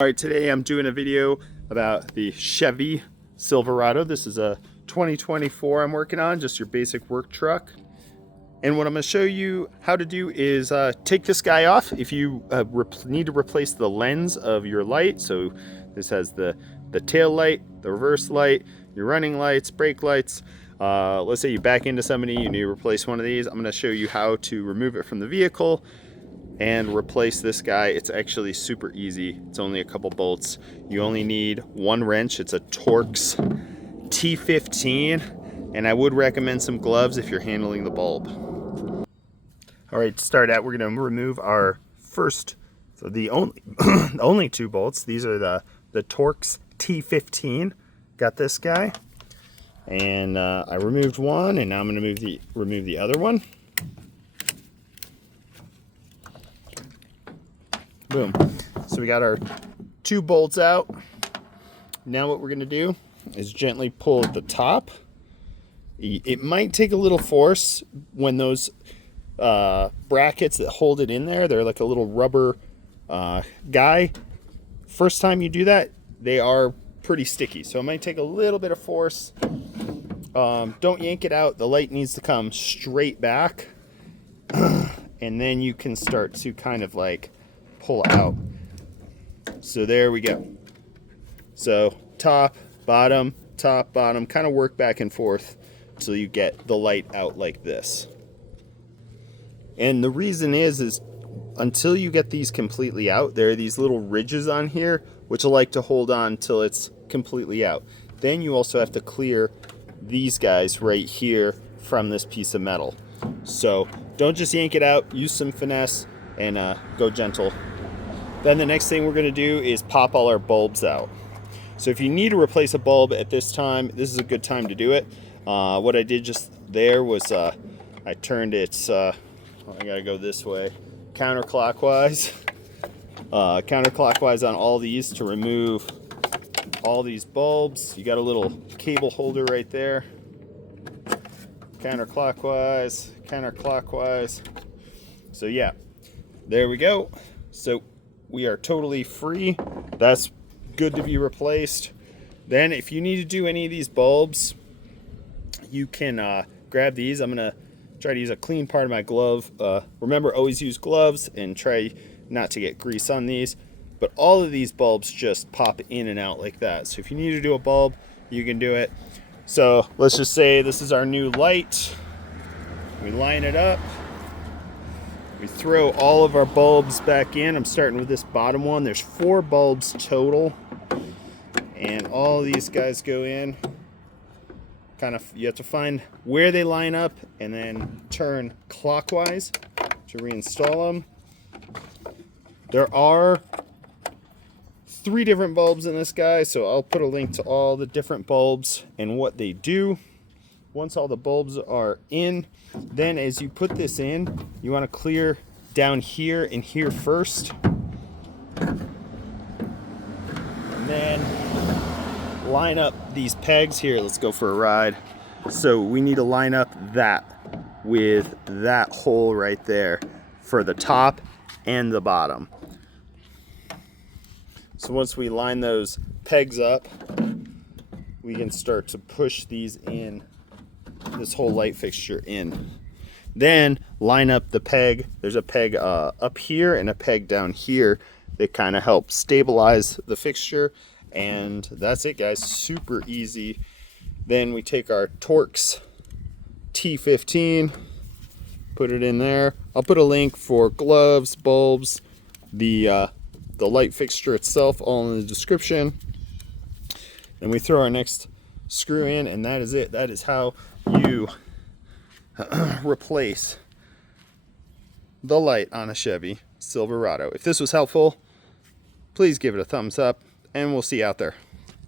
All right, today I'm doing a video about the Chevy Silverado. This is a 2024 I'm working on, just your basic work truck. And what I'm going to show you how to do is take this guy off if you need to replace the lens of your light. So this has the tail light, the reverse light, your running lights, brake lights. Let's say you back into somebody, you need to replace one of these. I'm going to show you how to remove it from the vehicle and replace this guy. It's actually super easy. It's only a couple bolts. You only need one wrench. It's a Torx T15, and I would recommend some gloves if you're handling the bulb. All right, to start out, we're going to remove our first, so the only two bolts. These are the Torx T15. Got this guy, and I removed one, and now I'm going to remove the other one. Boom. So we got our two bolts out. Now what we're going to do is gently pull at the top. It might take a little force when those brackets that hold it in there, they're like a little rubber guy. First time you do that, they are pretty sticky. So it might take a little bit of force. Don't yank it out. The light needs to come straight back. And then you can start to kind of like pull out. So there we go. So top, bottom, kind of work back and forth until you get the light out like this. And the reason is until you get these completely out, there are these little ridges on here which will like to hold on till it's completely out. Then you also have to clear these guys right here from this piece of metal. So don't just yank it out, use some finesse and go gentle. Then the next thing we're going to do is pop all our bulbs out. So if you need to replace a bulb at this time, this is a good time to do it. What I did just there was I turned it, I gotta go this way, counterclockwise. Counterclockwise on all these to remove all these bulbs. You got a little cable holder right there. Counterclockwise, counterclockwise. So yeah, there we go. So we are totally free. That's good to be replaced. Then if you need to do any of these bulbs, you can grab these. I'm gonna try to use a clean part of my glove. Remember, always use gloves and try not to get grease on these. But all of these bulbs just pop in and out like that. So if you need to do a bulb, you can do it. So let's just say this is our new light. We line it up. We throw all of our bulbs back in. I'm starting with this bottom one. There's 4 bulbs total. And all these guys go in. You have to find where they line up and then turn clockwise to reinstall them. There are 3 different bulbs in this guy, so I'll put a link to all the different bulbs and what they do. Once all the bulbs are in, then as you put this in, you want to clear down here and here first. And then line up these pegs here. Let's go for a ride. So we need to line up that with that hole right there for the top and the bottom. So once we line those pegs up, we can start to push these in, this whole light fixture in. Then line up the peg. There's a peg up here and a peg down here that kind of help stabilize the fixture. And that's it, guys. Super easy. Then we take our Torx T15, put it in there. I'll put a link for gloves, bulbs, the light fixture itself, all in the description. Then we throw our next screw in, and that is it. That is how you replace the light on a Chevy Silverado. If this was helpful, please give it a thumbs up, and we'll see you out there.